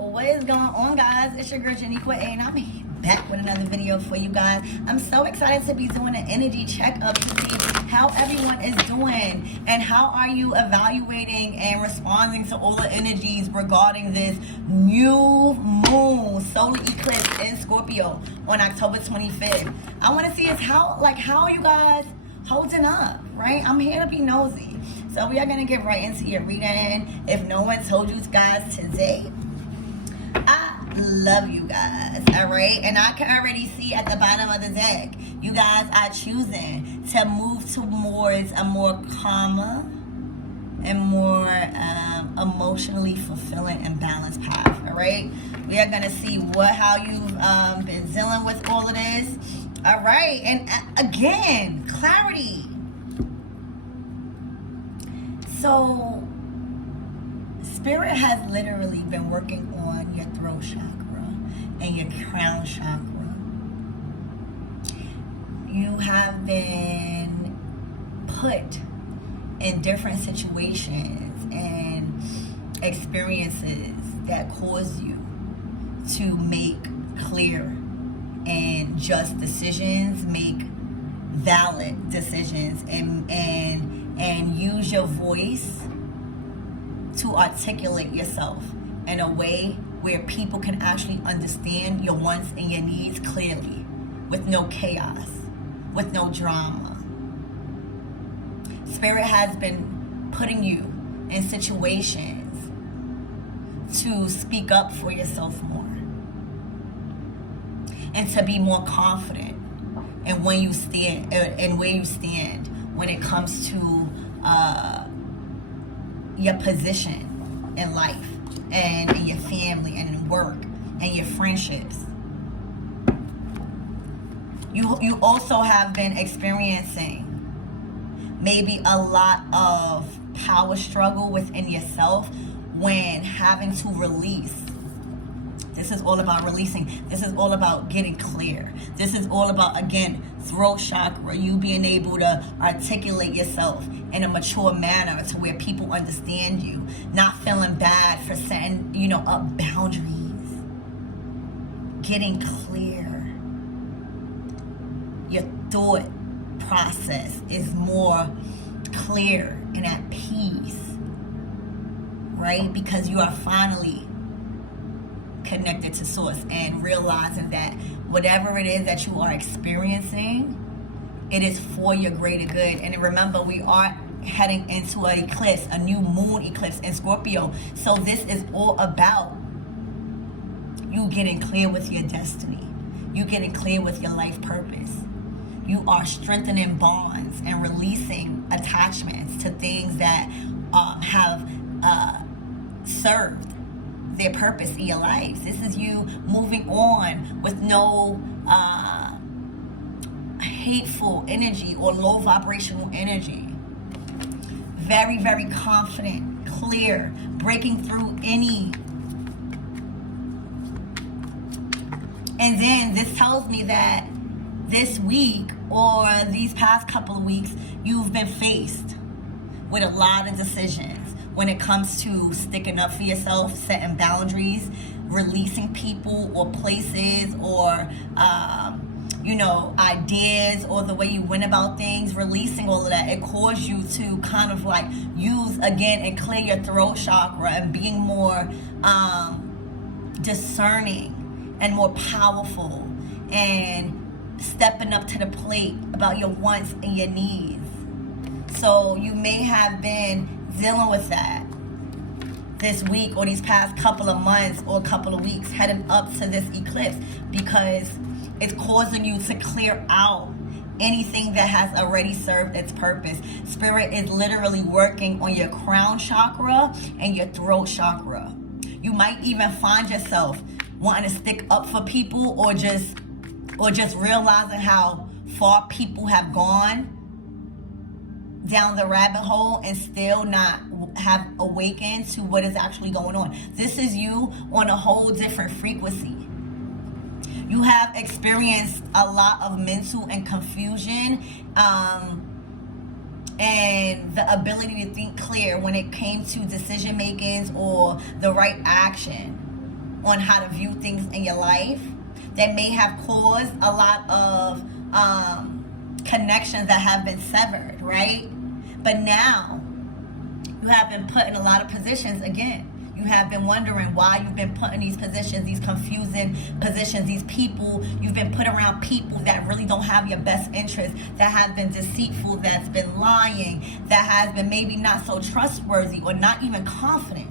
What is going on, guys? It's your girl Janiqua, and I'm back with another video for you guys. I'm so excited to be doing an energy checkup to see how everyone is doing and how are you evaluating and responding to all the energies regarding this new moon solar eclipse in Scorpio on October 25th. I want to see how are you guys holding up, right? I'm here to be nosy. So we are going to get right into your reading. If no one told you guys today, I love you guys, all right? And I can already see at the bottom of the deck, you guys are choosing to move towards a more calmer and more emotionally fulfilling and balanced path, all right? We are going to see how you've been dealing with all of this, all right? And again, clarity. So Spirit has literally been working on your throat chakra and your crown chakra. You have been put in different situations and experiences that cause you to make clear and just decisions, make valid decisions, and use your voice to articulate yourself in a way where people can actually understand your wants and your needs clearly, with no chaos, with no drama. Spirit has been putting you in situations to speak up for yourself more and to be more confident in when you stand and where you stand when it comes to your position in life and in your family and in work and your friendships. You also have been experiencing maybe a lot of power struggle within yourself when having to release. This is all about releasing. This is all about getting clear. This is all about, again, throat chakra, you being able to articulate yourself in a mature manner to where people understand you, not feeling bad for setting, up boundaries, getting clear. Your thought process is more clear and at peace, right? Because you are finally connected to source and realizing that whatever it is that you are experiencing, it is for your greater good. And remember, we are heading into an eclipse, a new moon eclipse in Scorpio. So this is all about you getting clear with your destiny. You getting clear with your life purpose. You are strengthening bonds and releasing attachments to things that have served their purpose in your lives. This is you moving on with no hateful energy or low vibrational energy. Very, very confident, clear, breaking through any. And then this tells me that this week or these past couple of weeks, you've been faced with a lot of decisions when it comes to sticking up for yourself, setting boundaries, releasing people or places or, ideas or the way you went about things, releasing all of that. It caused you to kind of like use again and clear your throat chakra and being more discerning and more powerful and stepping up to the plate about your wants and your needs. So you may have been dealing with that this week or these past couple of months or couple of weeks heading up to this eclipse, because it's causing you to clear out anything that has already served its purpose. Spirit is literally working on your crown chakra and your throat chakra. You might even find yourself wanting to stick up for people or just realizing how far people have gone down the rabbit hole and still not have awakened to what is actually going on. This is you on a whole different frequency. You have experienced a lot of mental and confusion and the ability to think clear when it came to decision makings or the right action. on how to view things in your life that may have caused a lot of connections that have been severed, right? But now you have been put in a lot of positions again. You have been wondering why you've been put in these positions, these confusing positions, these people. You've been put around people that really don't have your best interest, that have been deceitful, that's been lying, that has been maybe not so trustworthy or not even confident.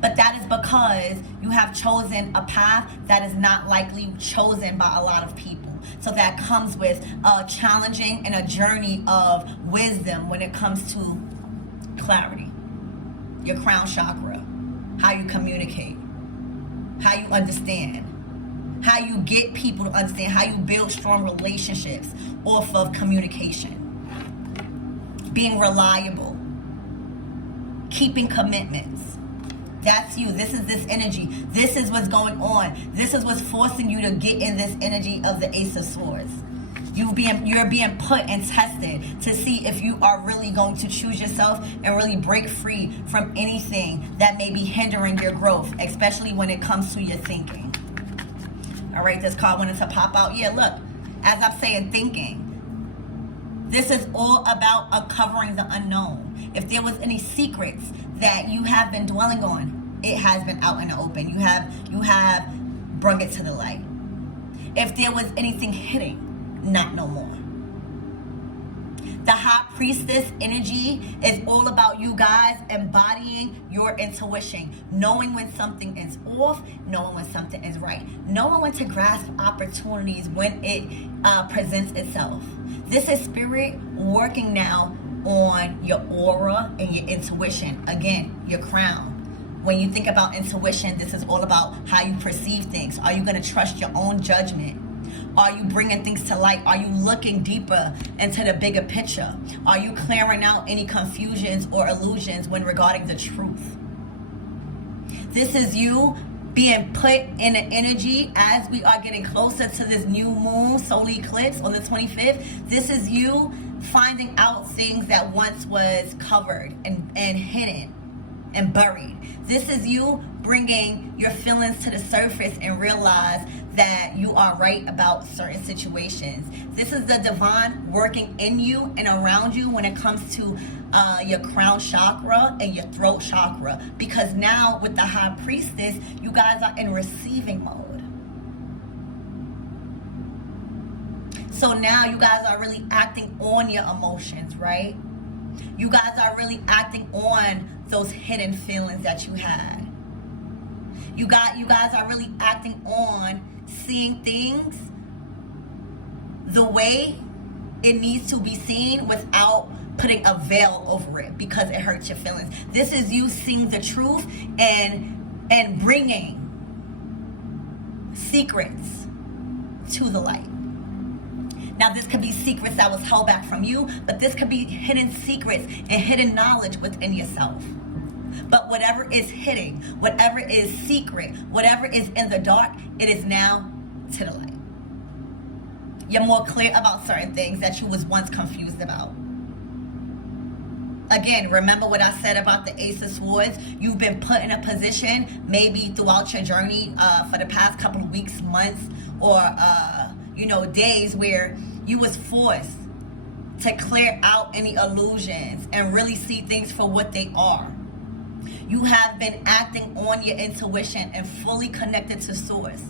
But that is because you have chosen a path that is not likely chosen by a lot of people. So that comes with a challenging and a journey of wisdom when it comes to clarity. Your crown chakra, how you communicate, how you understand, how you get people to understand, how you build strong relationships off of communication, being reliable, keeping commitments. That's you. This is this energy. This is what's going on. This is what's forcing you to get in this energy of the Ace of Swords. You're being put and tested to see if you are really going to choose yourself and really break free from anything that may be hindering your growth, especially when it comes to your thinking. All right, this card wanted to pop out. Yeah, look, as I'm saying, thinking. This is all about uncovering the unknown. If there was any secrets that you have been dwelling on, it has been out in the open. You have brought it to the light. If there was anything hidden, not no more. The High Priestess energy is all about you guys embodying your intuition, knowing when something is off, knowing when something is right, knowing when to grasp opportunities when it presents itself. This is spirit working now on your aura and your intuition. Again, your crown. When you think about intuition, this is all about how you perceive things. Are you going to trust your own judgment? Are you bringing things to light? Are you looking deeper into the bigger picture? Are you clearing out any confusions or illusions when regarding the truth? This is you being put in an energy as we are getting closer to this new moon solar eclipse on the 25th. This is you finding out things that once was covered and hidden and buried. This is you bringing your feelings to the surface and realize that you are right about certain situations. This is the divine working in you and around you when it comes to your crown chakra and your throat chakra. Because now with the High Priestess, you guys are in receiving mode. So now you guys are really acting on your emotions, right? You guys are really acting on those hidden feelings that you had. You guys are really acting on seeing things the way it needs to be seen without putting a veil over it because it hurts your feelings. This is you seeing the truth and bringing secrets to the light. Now, this could be secrets that was held back from you, but this could be hidden secrets and hidden knowledge within yourself. But whatever is hidden, whatever is secret, whatever is in the dark, it is now to the light. You're more clear about certain things that you was once confused about. Again, remember what I said about the Ace of Swords? You've been put in a position, maybe throughout your journey for the past couple of weeks, months, or days where you was forced to clear out any illusions and really see things for what they are. You have been acting on your intuition and fully connected to source.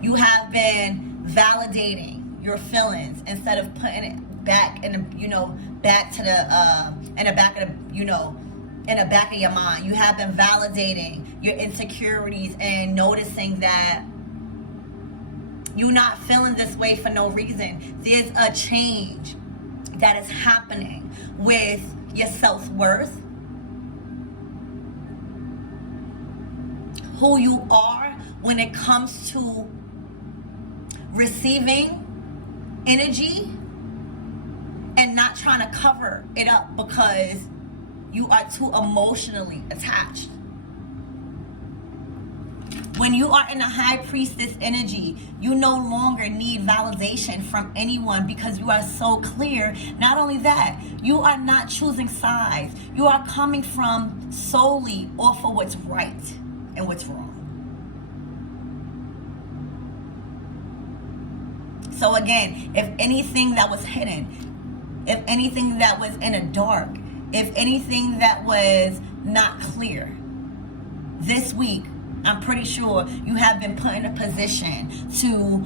You have been validating your feelings instead of putting it back in the back of your mind. You have been validating your insecurities and noticing that you're not feeling this way for no reason. There's a change that is happening with your self-worth, who you are when it comes to receiving energy and not trying to cover it up because you are too emotionally attached. When you are in a high priestess energy, you no longer need validation from anyone because you are so clear. Not only that, you are not choosing sides. You are coming from solely off of what's right and what's wrong. So again, if anything that was hidden, if anything that was in a dark, if anything that was not clear, this week, I'm pretty sure you have been put in a position to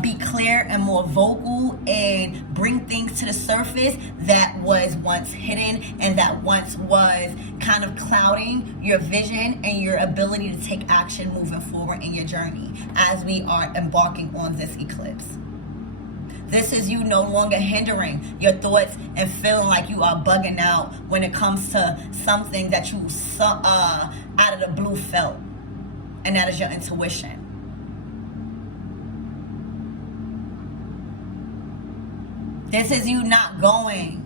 be clear and more vocal and bring things to the surface that was once hidden and that once was kind of clouding your vision and your ability to take action moving forward in your journey as we are embarking on this eclipse. This is you no longer hindering your thoughts and feeling like you are bugging out when it comes to something that you out of the blue felt. And that is your intuition. This is you not going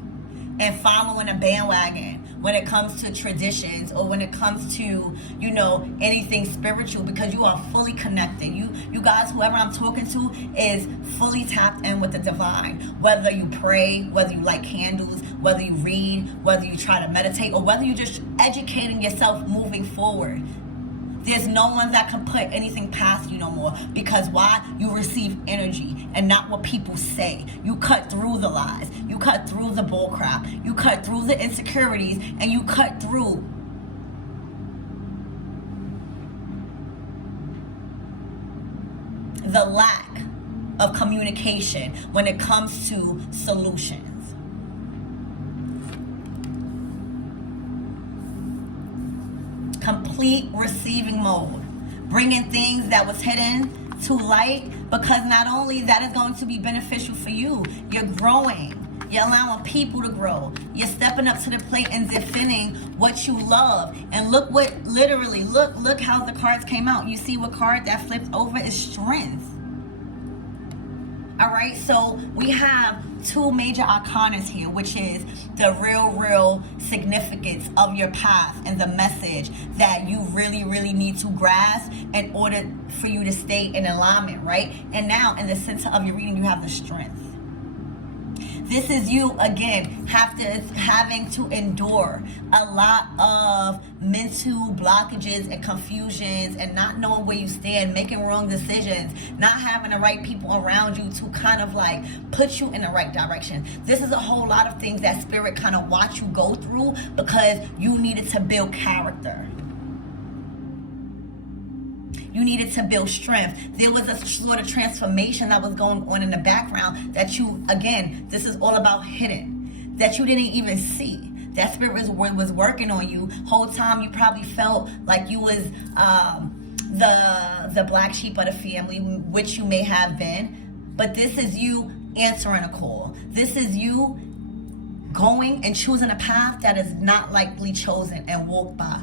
and following a bandwagon when it comes to traditions or when it comes to, you know, anything spiritual, because you are fully connected. You guys, whoever I'm talking to is fully tapped in with the divine. Whether you pray, whether you light candles, whether you read, whether you try to meditate, or whether you're just educating yourself moving forward. There's no one that can put anything past you no more. Because why? You receive energy and not what people say. You cut through the lies. You cut through the bullcrap. You cut through the insecurities. And you cut through the lack of communication when it comes to solutions. Complete receiving mode, bringing things that was hidden to light, because not only that is going to be beneficial for you, you're growing, you're allowing people to grow, you're stepping up to the plate and defending what you love. And look what literally look how the cards came out. You see what card that flipped over is strength. All right, so we have two major arcanas here, which is the real significance of your path and the message that you really need to grasp in order for you to stay in alignment, right? And now in the center of your reading, you have the strength. This is you, again, having to endure a lot of mental blockages and confusions and not knowing where you stand, making wrong decisions, not having the right people around you to kind of like put you in the right direction. This is a whole lot of things that Spirit kind of watched you go through because you needed to build character. You needed to build strength. There was a sort of transformation that was going on in the background that you, again, this is all about hidden, that you didn't even see. That Spirit was working on you. Whole time you probably felt like you was the black sheep of the family, which you may have been. But this is you answering a call. This is you going and choosing a path that is not likely chosen and walked by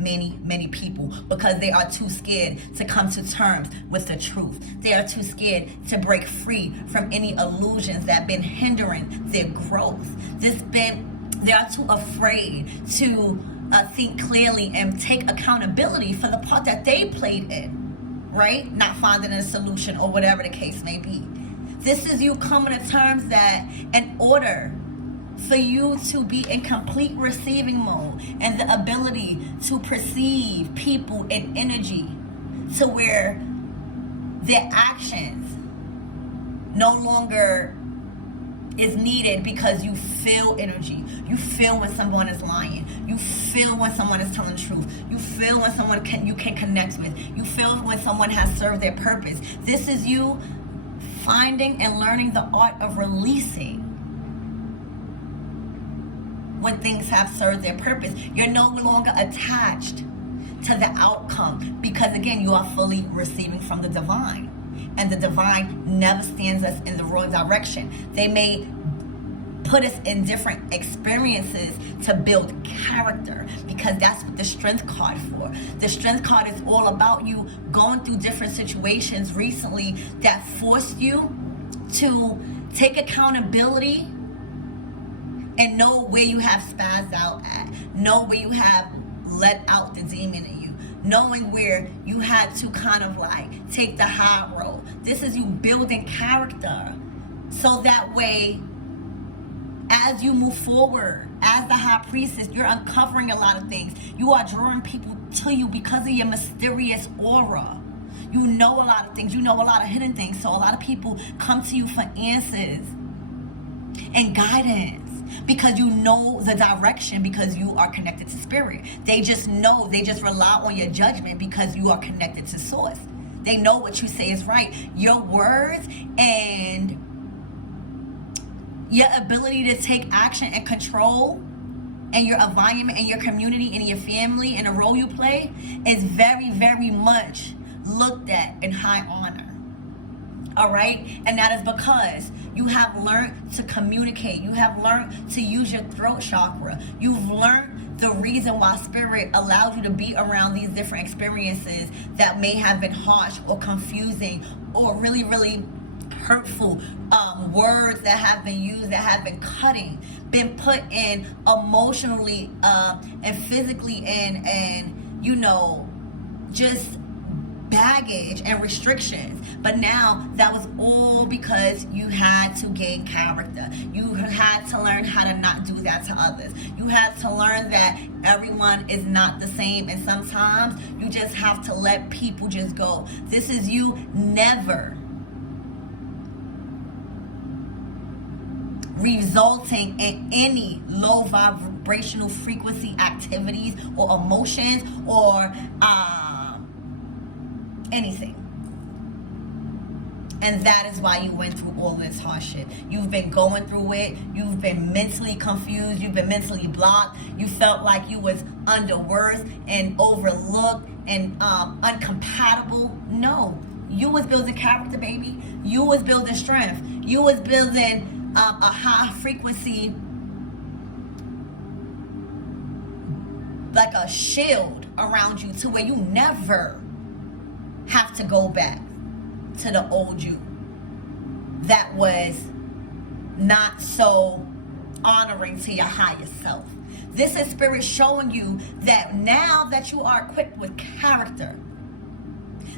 many people, because they are too scared to come to terms with the truth. They are too scared to break free from any illusions that have been hindering their growth. They are too afraid to think clearly and take accountability for the part that they played in, right? Not finding a solution or whatever the case may be. This is you coming to terms that in order for you to be in complete receiving mode and the ability to perceive people and energy to where their actions no longer is needed, because you feel energy. You feel when someone is lying. You feel when someone is telling the truth. You feel when someone you can connect with. You feel when someone has served their purpose. This is you finding and learning the art of releasing when things have served their purpose. You're no longer attached to the outcome, because again, you are fully receiving from the divine, and the divine never stands us in the wrong direction. They may put us in different experiences to build character, because that's what the strength card for. The strength card is all about you going through different situations recently that forced you to take accountability and know where you have spazzed out at. Know where you have let out the demon in you. knowing where you had to kind of like take the high road. This is you building character, so that way as you move forward as the high priestess, you're uncovering a lot of things. You are drawing people to you because of your mysterious aura. You know a lot of things. You know a lot of hidden things. So a lot of people come to you for answers and guidance because you know the direction, because you are connected to spirit. They just know, they just rely on your judgment because you are connected to source. They know what you say is right. Your words and your ability to take action and control and your environment and your community and your family and the role you play is very, very much looked at in high honor. All right? And that is because you have learned to communicate. You have learned to use your throat chakra. You've learned the reason why spirit allowed you to be around these different experiences that may have been harsh or confusing or really, really hurtful, words that have been used, that have been cutting, been put in emotionally and physically and you know, just baggage and restrictions. But now that was all because you had to gain character. You had to learn how to not do that to others. You had to learn that everyone is not the same, and sometimes you just have to let people just go. This is you never resulting in any low vibrational frequency activities or emotions or anything. And that is why you went through all this hardship. You've been going through it. You've been mentally confused. You've been mentally blocked. You felt like you was underworth and overlooked and uncompatible. No, you was building character, baby. You was building strength. You was building a high frequency, like a shield around you, to where you never have to go back to the old you that was not so honoring to your higher self. This is spirit showing you that now that you are equipped with character,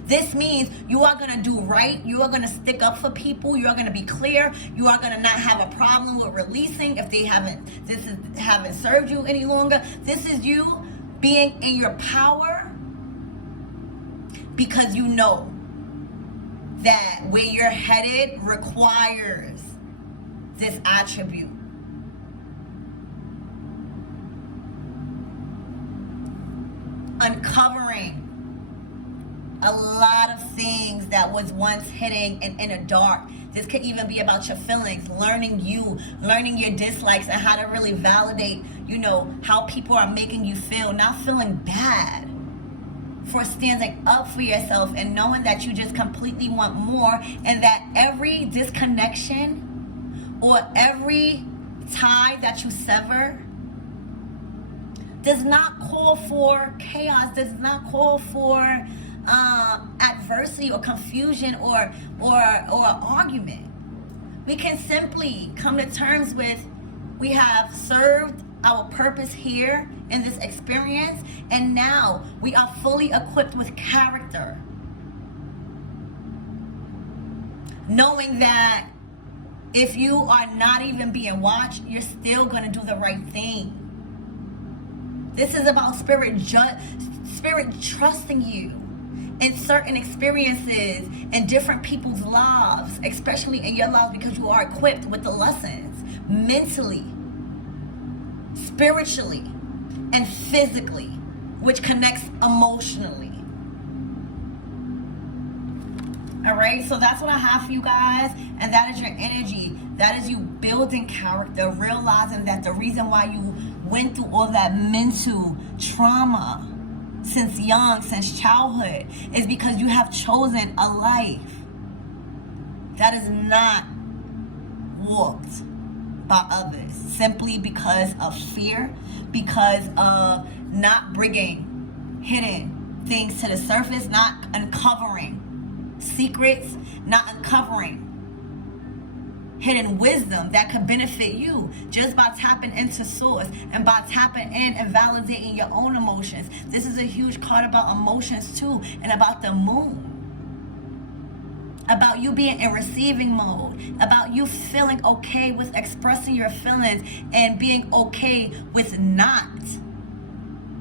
this means you are going to do right. You are going to stick up for people. You are going to be clear. You are going to not have a problem with releasing if they haven't served you any longer. This is you being in your power because you know that where you're headed requires this attribute. Uncovering a lot of things that was once hidden and in the dark. This could even be about your feelings, learning you, learning your dislikes and how to really validate, you know, how people are making you feel, not feeling bad for standing up for yourself and knowing that you just completely want more, and that every disconnection or every tie that you sever does not call for chaos, does not call for adversity or confusion or argument. We can simply come to terms with, we have served our purpose here in this experience, and now we are fully equipped with character, knowing that if you are not even being watched, you're still going to do the right thing. This is about spirit trusting you in certain experiences and different people's lives, especially in your lives, because you are equipped with the lessons mentally, spiritually, and physically, which connects emotionally. All right, so that's what I have for you guys, and that is your energy. That is you building character, realizing that the reason why you went through all that mental trauma since young, since childhood, is because you have chosen a life that is not walked by others, simply because of fear, because of not bringing hidden things to the surface, not uncovering secrets, not uncovering hidden wisdom that could benefit you just by tapping into source and by tapping in and validating your own emotions. This is a huge card about emotions too, and about the moon. About you being in receiving mode, about you feeling okay with expressing your feelings and being okay with not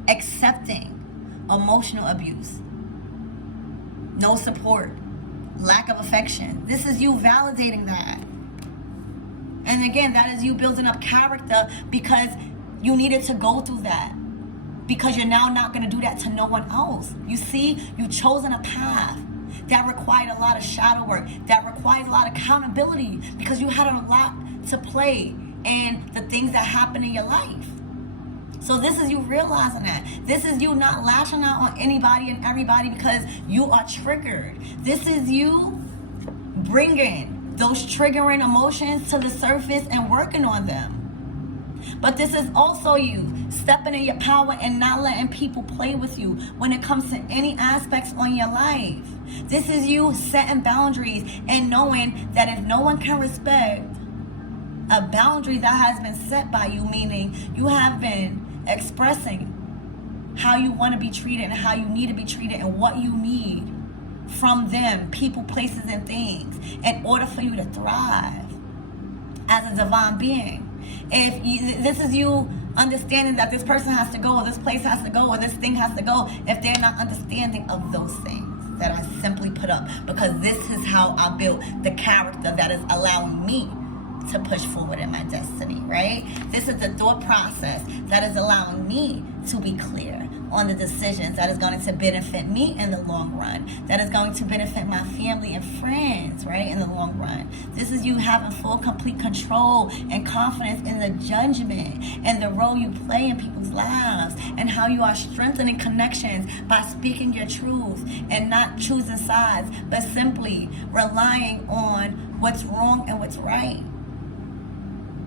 accepting emotional abuse, no support, lack of affection. This is you validating that. And again, that is you building up character because you needed to go through that. Because you're now not going to do that to no one else. You see, you've chosen a path that required a lot of shadow work, that required a lot of accountability, because you had a lot to play in the things that happen in your life. So this is you realizing that. This is you not lashing out on anybody and everybody because you are triggered. This is you bringing those triggering emotions to the surface and working on them. But this is also you stepping in your power and not letting people play with you when it comes to any aspects on your life. This is you setting boundaries and knowing that if no one can respect a boundary that has been set by you, meaning you have been expressing how you want to be treated and how you need to be treated and what you need from them, people, places, and things in order for you to thrive as a divine being. If you, this is you understanding that this person has to go, or this place has to go, or this thing has to go, if they're not understanding of those things that I simply put up, because this is how I built the character that is allowing me to push forward in my destiny, right? This is the thought process that is allowing me to be clear on the decisions that is going to benefit me in the long run, that is going to benefit my family and friends, right, in the long run. This is you having full, complete control and confidence in the judgment and the role you play in people's lives, and how you are strengthening connections by speaking your truth and not choosing sides, but simply relying on what's wrong and what's right.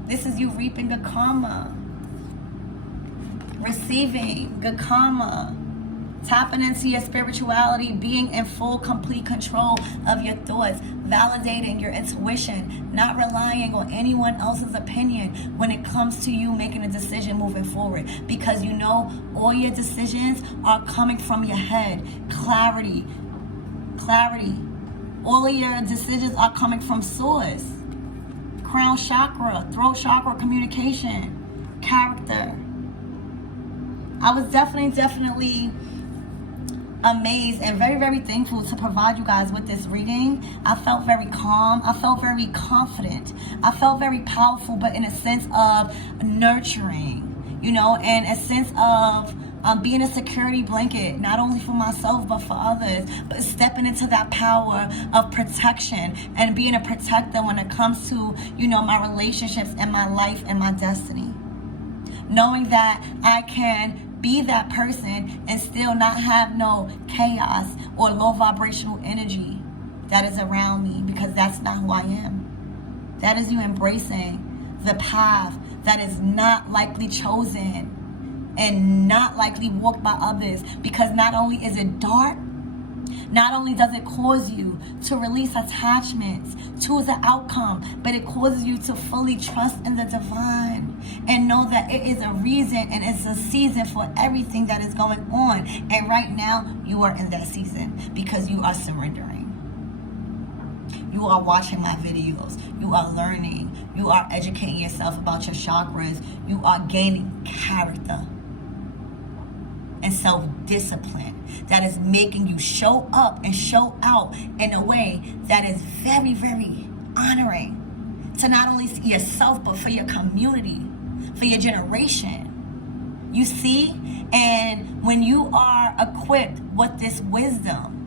This is you reaping good karma, receiving good karma, tapping into your spirituality, being in full, complete control of your thoughts, validating your intuition, not relying on anyone else's opinion when it comes to you making a decision moving forward, because you know all your decisions are coming from your head. Clarity. All of your decisions are coming from source. Crown chakra, throat chakra, communication, character. I was definitely amazed and very, very thankful to provide you guys with this reading. I felt very calm. I felt very confident. I felt very powerful, but in a sense of nurturing, you know, and a sense of being a security blanket, not only for myself, but for others, but stepping into that power of protection and being a protector when it comes to, you know, my relationships and my life and my destiny. Knowing that I can be that person and still not have no chaos or low vibrational energy that is around me, because that's not who I am. That is you embracing the path that is not likely chosen and not likely walked by others, because not only is it dark, not only does it cause you to release attachments to the outcome, but it causes you to fully trust in the divine and know that it is a reason and it's a season for everything that is going on. And right now, you are in that season because you are surrendering. You are watching my videos. You are learning. You are educating yourself about your chakras. You are gaining character and self-discipline that is making you show up and show out in a way that is very, very honoring to not only yourself, but for your community, for your generation. You see? And when you are equipped with this wisdom,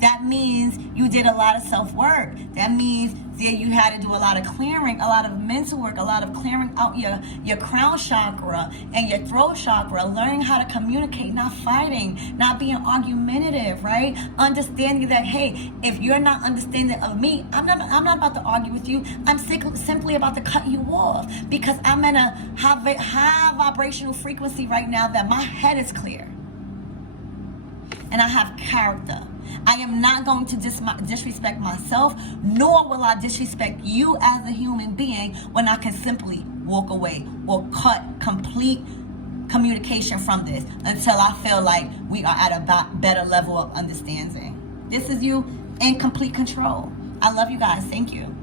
that means you did a lot of self-work. That means that you had to do a lot of clearing, a lot of mental work, a lot of clearing out your crown chakra and your throat chakra, learning how to communicate, not fighting, not being argumentative, right? Understanding that, hey, if you're not understanding of me, I'm not about to argue with you. I'm simply about to cut you off, because I'm in a high vibrational frequency right now that my head is clear. and I have character. I am not going to disrespect myself, nor will I disrespect you as a human being when I can simply walk away or cut complete communication from this until I feel like we are at a better level of understanding. This is you in complete control. I love you guys. Thank you.